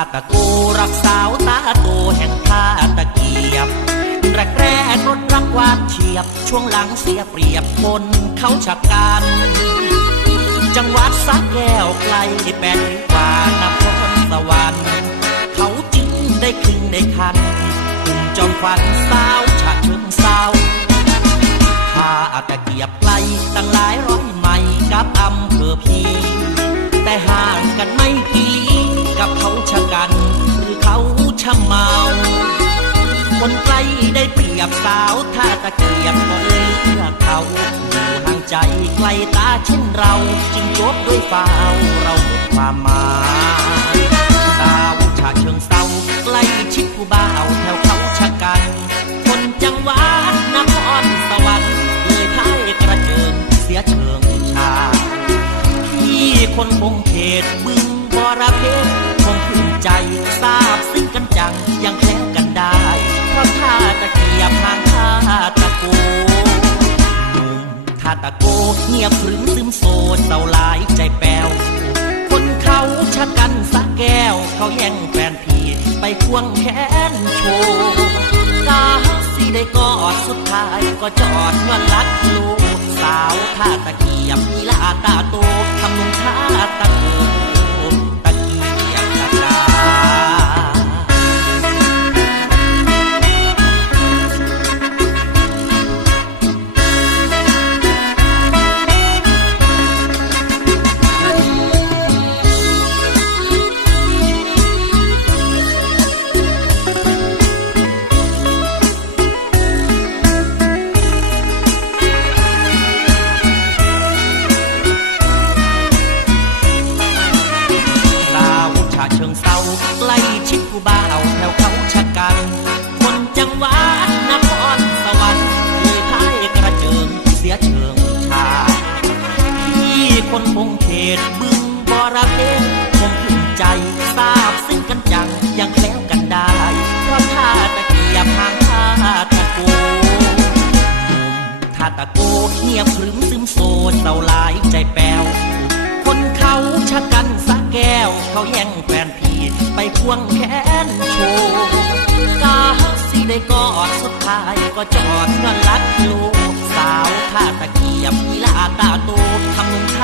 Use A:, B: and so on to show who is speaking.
A: าตะโกรักสาวตาโตแห่งท่าตะเกียบแรกแรกรถรักวานเฉียบ ช่วงหลังเสียเปรียบคนเขาชักกันจังหวัดสระแก้วไกลแปดริ้วกว่านครสวรรค์เขาจึงได้ครึ่งได้คันกลุ่มจอมควันสาวฉะเชิงเศร้าพาตะเกียบไกลตั้งหลายร้อยไมล์กับอำเภอพี คนไกลได้เปรียบสาวถ้าตะเกียบก็เลยเลือกเขาอยู่ห่างใจไกลตาเช่นเรา จึงจบด้วยฟาวเราหมดความหมายสาวชาเชิงเศร้าใกล้ชิดผู้บ่าวแถวเขาชะกัน คนจังหวัดนครสวรรค์เลยท้ายกระเจิงเสียเชิงชา ที่คนคงเขตบึงบรเพ ตะโกเงียบขรึมซึมโซดเศร้าหลายใจแป้ว คนเขาชะกันสะแก้ว เขาแย่งแฟนพี่ไปควงแขนโชว์กาสิได้กอดสุดท้ายก็จอดเงินลัดลูกสาวท่าตะเกียบอีลาตาโตทำนุ่งท่าตะเกียบ ผู้บ่าวแถวเขาชะกัน คนจังหวัดนครสวรรค์เลยท้ายกระเจิงเสียเชิงชา ที่คนคงเขตบึงบรเพชรคงภูมิใจทราบซึ่งกันจังยังแคล้วกันได้ เพราะท่าตะเกียบทางท่าตะโกท่าตะโกเงียบขรึมซึมโซเศร้าหลายใจแปวคนเขาชะกันสะแก้วเขาแย่งแฟนพี วงแขนโชว์กาสิได้กอดสุดท้ายก็จอดก็ลัดลูกสาวท่าตะเกียบอีลาตาโตทำมึงท่า